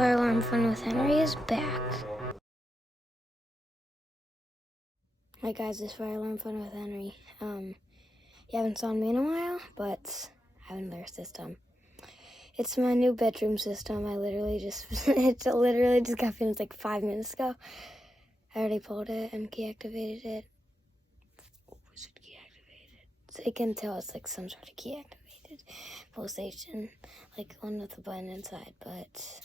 Fire Alarm Fun with Henry is back. Hi guys, this is Fire Alarm Fun with Henry. You haven't saw me in a while, but I have another system. It's my new bedroom system. It literally just got finished like 5 minutes ago. I already pulled it and key activated it. Was it key activated? So I can tell it's like some sort of key activated pull station, like one with a button inside, but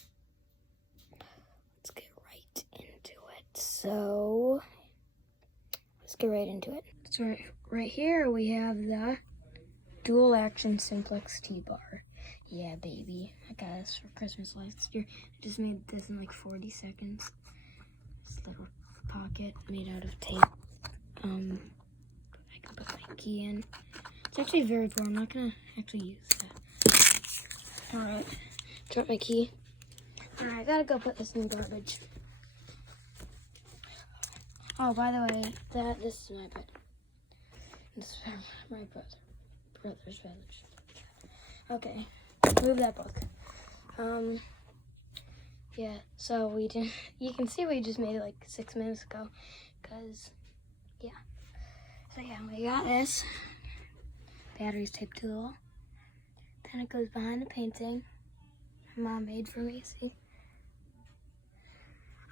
let's get right into it. So let's get right into it. So right here we have the dual action Simplex T-bar. Yeah, baby. I got this for Christmas last year. I just made this in like 40 seconds. This little pocket made out of tape. I can put my key in. It's actually very cool. I'm not gonna actually use that. Alright. Drop my key. Alright, I gotta go put this in the garbage. Oh, by the way, this is my bed. This is my brother's bed. Okay, move that book. Yeah, so you can see we just made it like 6 minutes ago, cause, yeah. So yeah, we got this. Batteries taped to the wall. Then it goes behind the painting. My mom made for me, see?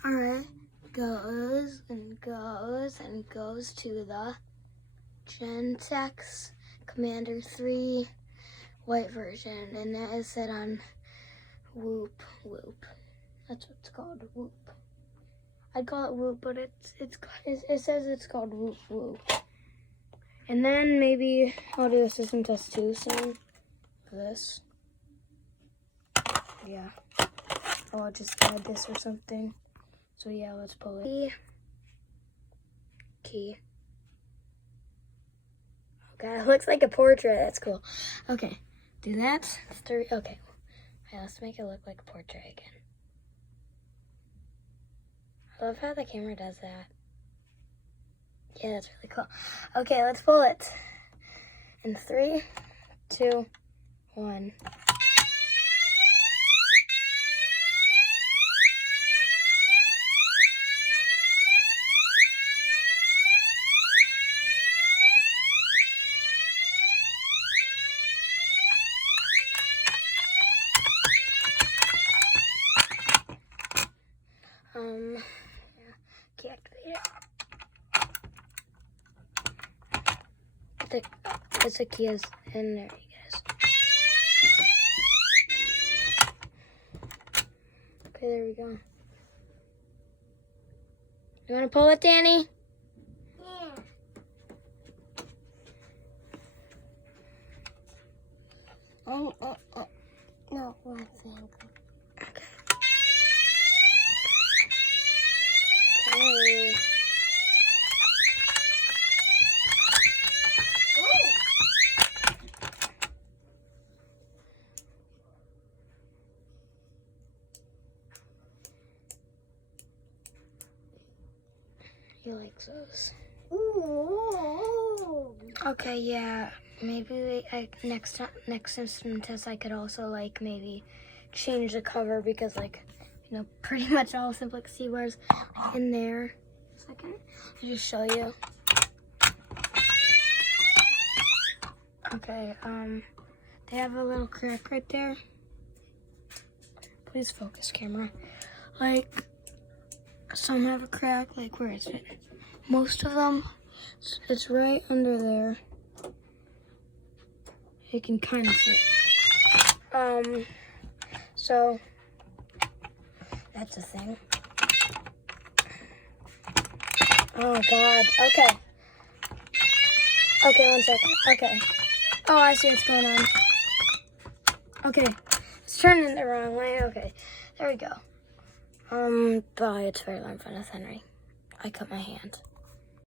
Alright, goes and goes and goes to the Gentex Commander-3 white version, and that is set on Whoop. That's what it's called, Whoop. I'd call it Whoop, but it says it's called Whoop. And then maybe I'll do a system test too soon for this. Yeah. I'll just add this or something. So yeah, let's pull it. Key. Oh god, it looks like a portrait. That's cool. Okay, do that. Okay. Okay, let's make it look like a portrait again. I love how the camera does that. Yeah, that's really cool. Okay, let's pull it. In 3, 2, 1. Yeah, key activated. It's a key is in there, you guys. Okay, there we go. You wanna pull it, Danny? Yeah. No, one thing. Okay. Okay. He likes those. Ooh. Okay, yeah. Maybe next system test I could also like maybe change the cover because pretty much all Simplex T-bars in there. Second, I'll just show you. Okay, they have a little crack right there. Please focus, camera. Like, some have a crack, like where is it? Most of them, it's right under there. You can kind of see it. So that's a thing. Oh God, okay. Okay, 1 second, okay. Oh, I see what's going on. Okay, it's turning the wrong way, okay. There we go. Bye, it's Fire Alarm Fun with Henry. I cut my hand.